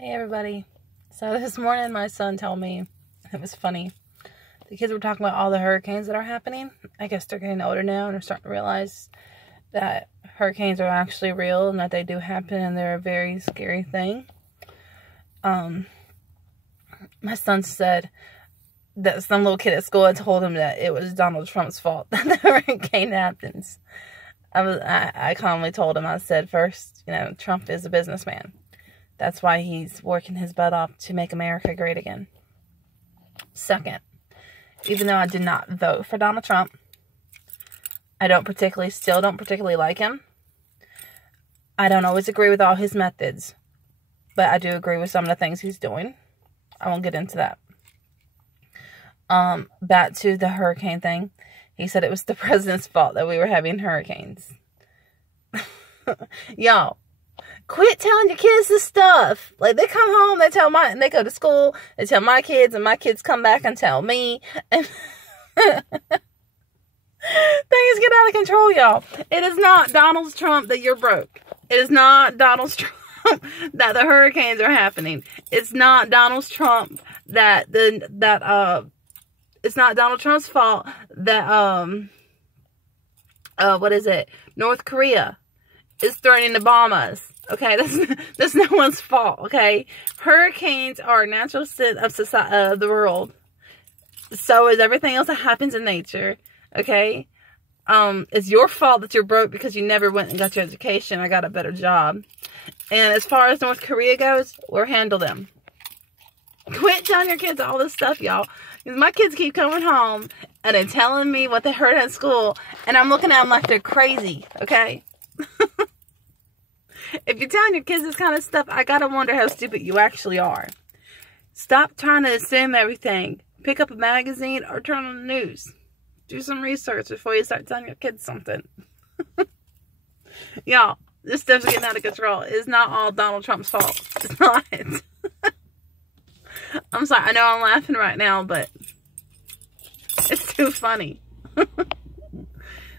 Hey everybody. So this morning my son told me, it was funny, the kids were talking about all the hurricanes that are happening. I guess they're getting older now and they're starting to realize that hurricanes are actually real and that they do happen and they're a very scary thing. My son said that some little kid at school had told him that it was Donald Trump's fault that the hurricane happens. I calmly told him, I said, first, Trump is a businessman. That's why he's working his butt off to make America great again. Second, even though I did not vote for Donald Trump, I still don't particularly like him. I don't always agree with all his methods, but I do agree with some of the things he's doing. I won't get into that. Back to the hurricane thing. He said it was the president's fault that we were having hurricanes. Y'all, quit telling your kids this stuff. Like, they come home, they go to school, they tell my kids, and my kids come back and tell me. And things get out of control, y'all. It is not Donald Trump that you're broke. It is not Donald Trump that the hurricanes are happening. It's not Donald Trump it's not Donald Trump's fault that North Korea is threatening to bomb us. Okay, that's no one's fault. Okay, hurricanes are a natural state of the world. So is everything else that happens in nature. Okay, it's your fault that you're broke because you never went and got your education. I got a better job. And as far as North Korea goes, we'll handle them. Quit telling your kids all this stuff, y'all. Because my kids keep coming home and they're telling me what they heard at school, and I'm looking at them like they're crazy. Okay. If you're telling your kids this kind of stuff, I gotta wonder how stupid you actually are. Stop trying to assume everything. Pick up a magazine or turn on the news. Do some research before you start telling your kids something. Y'all, this stuff's getting out of control. It's not all Donald Trump's fault. It's not. I'm sorry. I know I'm laughing right now, but it's too funny.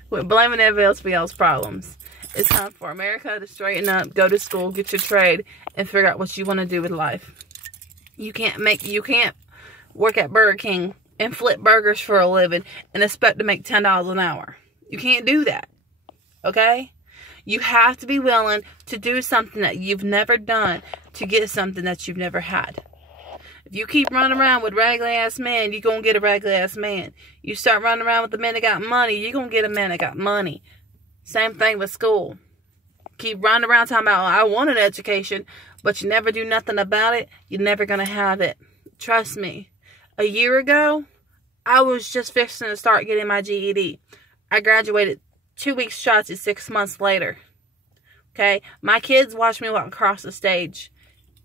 We're blaming everybody else for y'all's problems. It's time for America to straighten up, go to school, get your trade, and figure out what you want to do with life. You can't work at Burger King and flip burgers for a living and expect to make $10 an hour. You can't do that. Okay? You have to be willing to do something that you've never done to get something that you've never had. If you keep running around with raggedy-ass men, you're going to get a raggedy-ass man. You start running around with the men that got money, you're going to get a man that got money. Same thing with school. Keep running around talking about, I want an education, but you never do nothing about it, you're never going to have it. Trust me. A year ago, I was just fixing to start getting my GED. I graduated 2 weeks shy to 6 months later. Okay? My kids watched me walk across the stage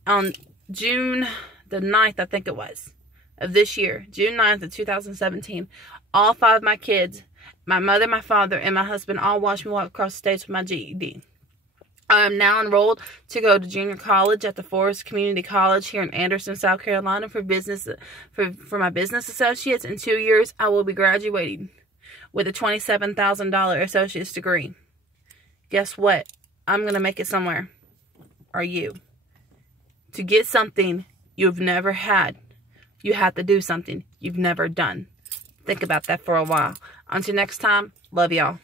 on June the 9th, I think it was, of this year. June 9th of 2017. All 5 of my kids, my mother, my father, and my husband all watched me walk across the stage with my GED. I am now enrolled to go to junior college at the Forest Community College here in Anderson, South Carolina for my business associates. In 2 years, I will be graduating with a $27,000 associate's degree. Guess what? I'm going to make it somewhere. Are you? To get something you've never had, you have to do something you've never done. Think about that for a while. Until next time, love y'all.